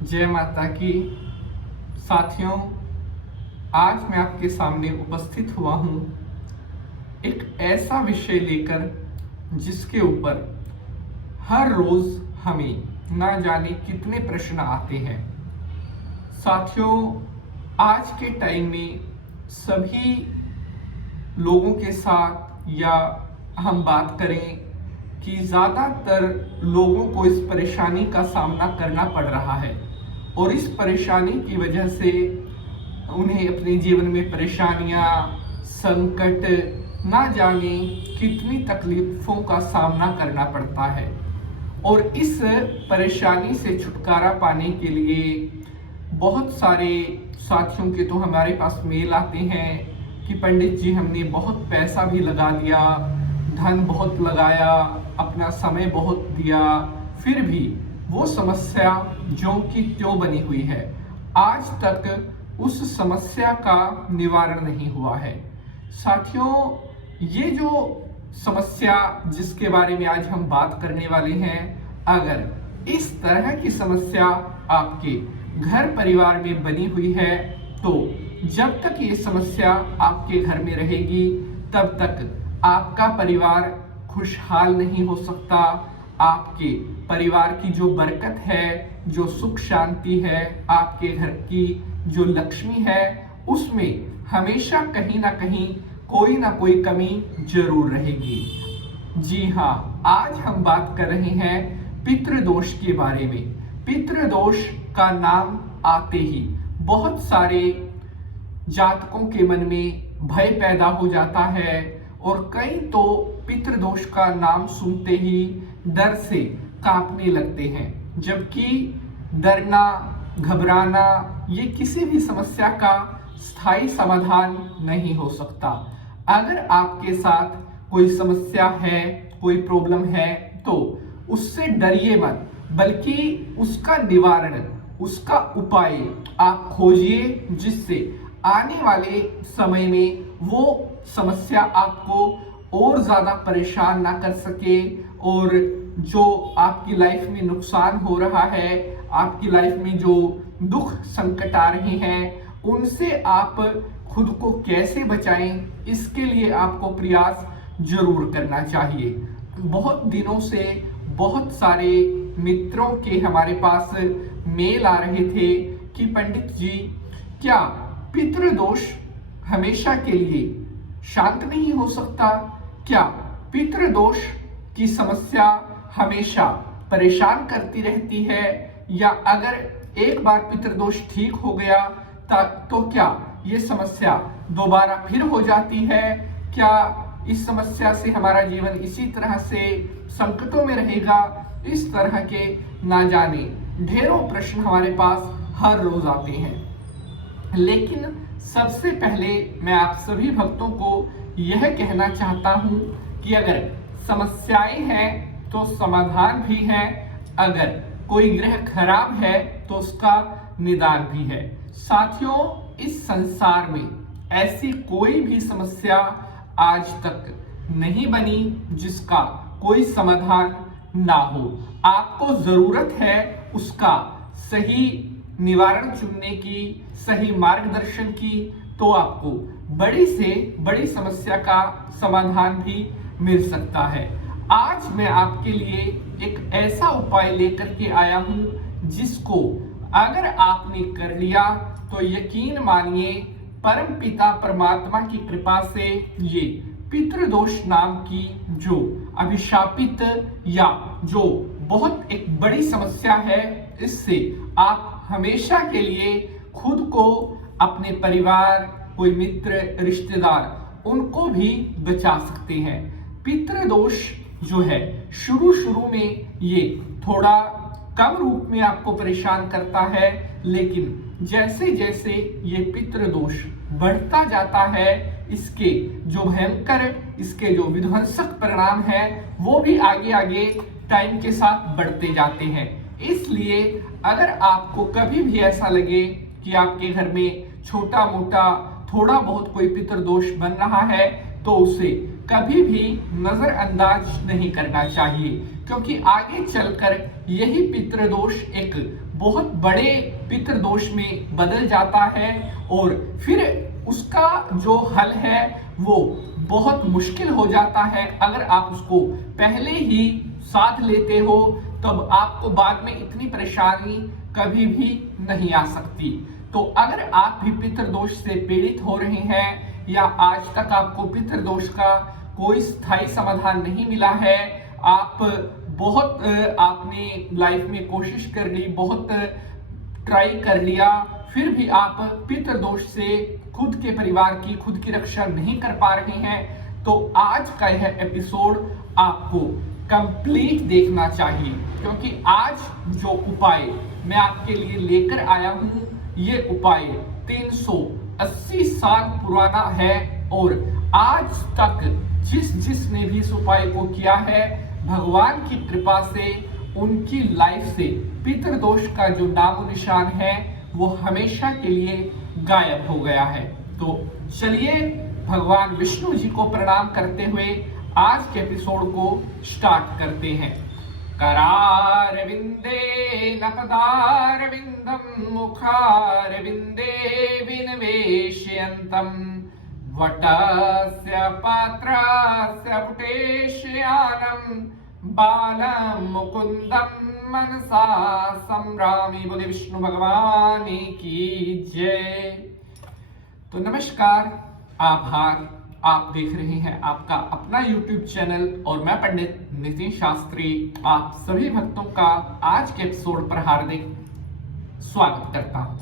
जय माता की। साथियों, आज मैं आपके सामने उपस्थित हुआ हूँ एक ऐसा विषय लेकर जिसके ऊपर हर रोज हमें ना जाने कितने प्रश्न आते हैं। साथियों, आज के टाइम में सभी लोगों के साथ या हम बात करें कि ज़्यादातर लोगों को इस परेशानी का सामना करना पड़ रहा है और इस परेशानी की वजह से उन्हें अपने जीवन में परेशानियां, संकट, ना जाने कितनी तकलीफों का सामना करना पड़ता है। और इस परेशानी से छुटकारा पाने के लिए बहुत सारे साथियों के तो हमारे पास मेल आते हैं कि पंडित जी, हमने बहुत पैसा भी लगा दिया, धन बहुत लगाया, अपना समय बहुत दिया, फिर भी वो समस्या ज्यों की त्यों बनी हुई है। आज तक उस समस्या का निवारण नहीं हुआ है। साथियों, ये जो समस्या जिसके बारे में आज हम बात करने वाले हैं, अगर इस तरह की समस्या आपके घर परिवार में बनी हुई है तो जब तक ये समस्या आपके घर में रहेगी तब तक आपका परिवार खुशहाल नहीं हो सकता। आपके परिवार की जो बरकत है, जो सुख शांति है, आपके घर की जो लक्ष्मी है, उसमें हमेशा कहीं ना कोई कमी जरूर रहेगी। जी हाँ, आज हम बात कर रहे हैं पितृदोष के बारे में। पितृदोष का नाम आते ही बहुत सारे जातकों के मन में भय पैदा हो जाता है और कई तो पितृदोष का नाम सुनते ही डर से कांपने लगते हैं। जबकि डरना, घबराना ये किसी भी समस्या का स्थायी समाधान नहीं हो सकता। अगर आपके साथ कोई समस्या है, कोई प्रॉब्लम है, तो उससे डरिए मत, बल्कि उसका निवारण, उसका उपाय आप खोजिए, जिससे आने वाले समय में वो समस्या आपको और ज्यादा परेशान ना कर सके और जो आपकी लाइफ में नुकसान हो रहा है, आपकी लाइफ में जो दुख संकट आ रहे हैं, उनसे आप खुद को कैसे बचाएं, इसके लिए आपको प्रयास जरूर करना चाहिए। बहुत दिनों से बहुत सारे मित्रों के हमारे पास मेल आ रहे थे कि पंडित जी, क्या पितृदोष हमेशा के लिए शांत नहीं हो सकता? क्या पितृदोष की समस्या हमेशा परेशान करती रहती है? या अगर एक बार पितृदोष ठीक हो गया तो क्या ये समस्या दोबारा फिर हो जाती है? क्या इस समस्या से हमारा जीवन इसी तरह से संकटों में रहेगा? इस तरह के ना जाने ढेरों प्रश्न हमारे पास हर रोज आते हैं। लेकिन सबसे पहले मैं आप सभी भक्तों को यह कहना चाहता हूं कि अगर समस्याएं हैं तो समाधान भी है, अगर कोई ग्रह खराब है तो उसका निदान भी है। साथियों, इस संसार में ऐसी कोई भी समस्या आज तक नहीं बनी जिसका कोई समाधान ना हो। आपको जरूरत है उसका सही निवारण चुनने की, सही मार्गदर्शन की, तो आपको बड़ी से बड़ी समस्या का समाधान भी मिल सकता है। आज मैं आपके लिए एक ऐसा उपाय लेकर के आया हूं जिसको अगर आपने कर लिया तो यकीन मानिए, परम पिता परमात्मा की कृपा से ये पितृदोष नाम की जो अभिशापित या जो बहुत एक बड़ी समस्या है, इससे आप हमेशा के लिए खुद को, अपने परिवार, कोई मित्र, रिश्तेदार, उनको भी बचा सकते हैं। पितृदोष जो है शुरू में ये थोड़ा कम रूप में आपको परेशान करता है, लेकिन जैसे जैसे ये पितृदोष बढ़ता जाता है, इसके जो भयंकर, इसके जो विध्वंसक परिणाम है, वो भी आगे टाइम के साथ बढ़ते जाते हैं। इसलिए अगर आपको कभी भी ऐसा लगे कि आपके घर में छोटा मोटा थोड़ा बहुत कोई पितृदोष बन रहा है, तो उसे कभी भी नजरअंदाज नहीं करना चाहिए, क्योंकि आगे चलकर यही पितृदोष एक बहुत बड़े पितृदोष में बदल जाता है और फिर उसका जो हल है वो बहुत मुश्किल हो जाता है। अगर आप उसको पहले ही साध लेते हो तब आपको बाद में इतनी परेशानी कभी भी नहीं आ सकती। तो अगर आप भी पितृदोष से पीड़ित हो रहे हैं या आज तक आपको पितृदोष का कोई स्थायी समाधान नहीं मिला है, आप बहुत आपने लाइफ में कोशिश कर ली, बहुत ट्राई कर लिया, फिर भी आप पितृदोष से खुद के परिवार की, खुद की रक्षा नहीं कर पा रहे हैं, तो आज का यह एपिसोड आपको कंप्लीट देखना चाहिए। क्योंकि आज जो उपाय मैं आपके लिए लेकर आया हूं, ये उपाय 380 साल पुराना है और आज तक जिसने भी इस उपाय को किया है, भगवान की कृपा से उनकी लाइफ से पितृदोष का जो नामो निशान है वो हमेशा के लिए गायब हो गया है। तो चलिए भगवान विष्णु जी को प्रणाम करते हुए आज के एपिसोड को स्टार्ट करते हैं। करारविंदे नपदारविंदम मुखारविंदे विनिवेशयन्तम् वटस्य पात्रस्य पुटेशयानं बालं मुकुंदम मनसा संभ्रामि। बोले विष्णु भगवान की जय। तो नमस्कार, आभार। आप देख रहे हैं आपका अपना YouTube चैनल और मैं पंडित नितिन शास्त्री आप सभी भक्तों का आज के एपिसोड पर हार्दिक स्वागत करता हूं।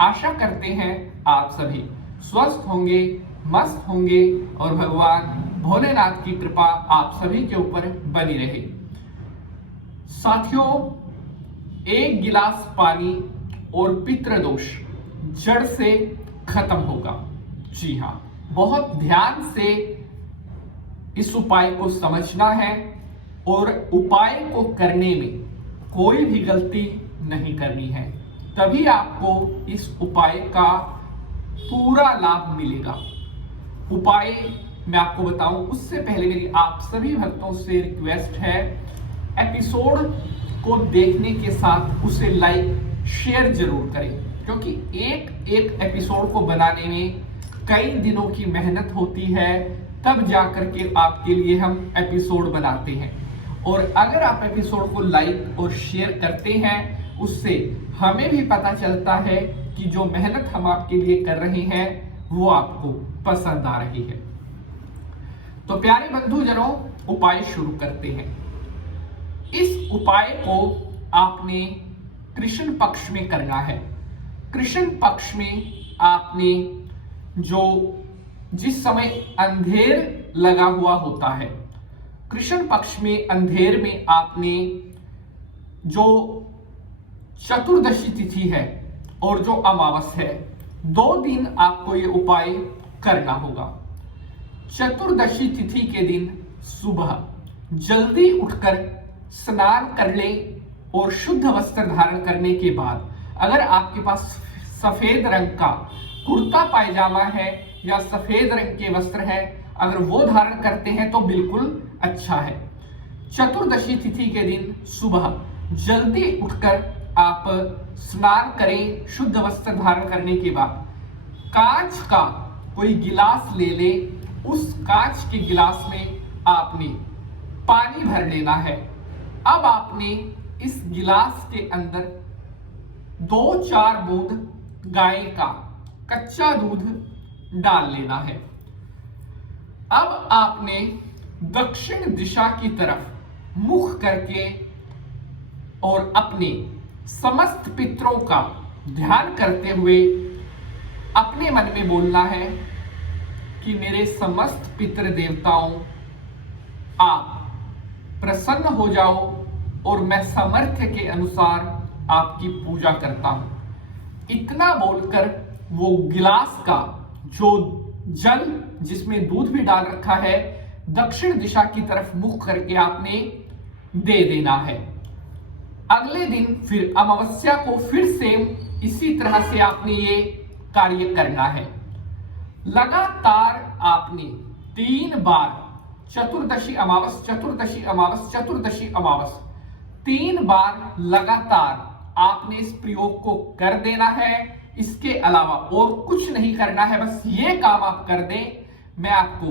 आशा करते हैं आप सभी स्वस्थ होंगे, मस्त होंगे और भगवान भोलेनाथ की कृपा आप सभी के ऊपर बनी रहे। साथियों, एक गिलास पानी और पितृदोष जड़ से खत्म होगा। जी हाँ, बहुत ध्यान से इस उपाय को समझना है और उपाय को करने में कोई भी गलती नहीं करनी है, तभी आपको इस उपाय का पूरा लाभ मिलेगा। उपाय मैं आपको बताऊं उससे पहले मेरी आप सभी भक्तों से रिक्वेस्ट है, एपिसोड को देखने के साथ उसे लाइक शेयर जरूर करें, क्योंकि एक एक एपिसोड को बनाने में कई दिनों की मेहनत होती है, तब जाकर के आपके लिए हम एपिसोड बनाते हैं। और अगर आप एपिसोड को लाइक और शेयर करते हैं, उससे हमें भी पता चलता है कि जो मेहनत हम आपके लिए कर रहे हैं वो आपको पसंद आ रही है। तो प्यारे बंधुजनों, उपाय शुरू करते हैं। इस उपाय को आपने कृष्ण पक्ष में करना है। कृष्ण पक्ष में आपने जिस समय अंधेर लगा हुआ होता है, कृष्ण पक्ष में अंधेर में आपने जो चतुर्दशी तिथि है और जो अमावस है, 2 दिन आपको ये उपाय करना होगा। चतुर्दशी तिथि के दिन सुबह जल्दी उठकर स्नान कर ले और शुद्ध वस्त्र धारण करने के बाद, अगर आपके पास सफेद रंग का कुर्ता पायजामा है या सफेद रंग के वस्त्र है, अगर वो धारण करते हैं तो बिल्कुल अच्छा है। चतुर्दशी तिथि के दिन सुबह जल्दी उठकर आप स्नान करें, शुद्ध वस्त्र धारण करने के बाद कांच का कोई गिलास ले ले। उस कांच के गिलास में आपने पानी भर लेना है। अब आपने इस गिलास के अंदर 2-4 बूंद गाय का कच्चा दूध डाल लेना है। अब आपने दक्षिण दिशा की तरफ मुख करके और अपने समस्त पितरों का ध्यान करते हुए अपने मन में बोलना है कि मेरे समस्त पितृ देवताओं, आप प्रसन्न हो जाओ और मैं सामर्थ्य के अनुसार आपकी पूजा करता हूं। इतना बोलकर वो गिलास का जो जल जिसमें दूध भी डाल रखा है, दक्षिण दिशा की तरफ मुख करके आपने दे देना है। अगले दिन फिर अमावस्या को फिर सेम इसी तरह से आपने ये कार्य करना है। लगातार आपने 3 बार चतुर्दशी अमावस, चतुर्दशी अमावस, चतुर्दशी अमावस 3 बार लगातार आपने इस प्रयोग को कर देना है। इसके अलावा और कुछ नहीं करना है, बस ये काम आप कर दें, मैं आपको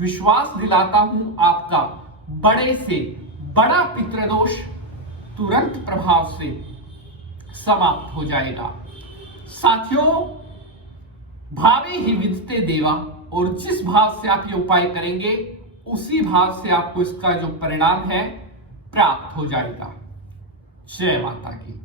विश्वास दिलाता हूं आपका बड़े से बड़ा पितृदोष तुरंत प्रभाव से समाप्त हो जाएगा। साथियों, भावे ही विदते देवा, और जिस भाव से आप ये उपाय करेंगे उसी भाव से आपको इसका जो परिणाम है प्राप्त हो जाएगा। जय माता की।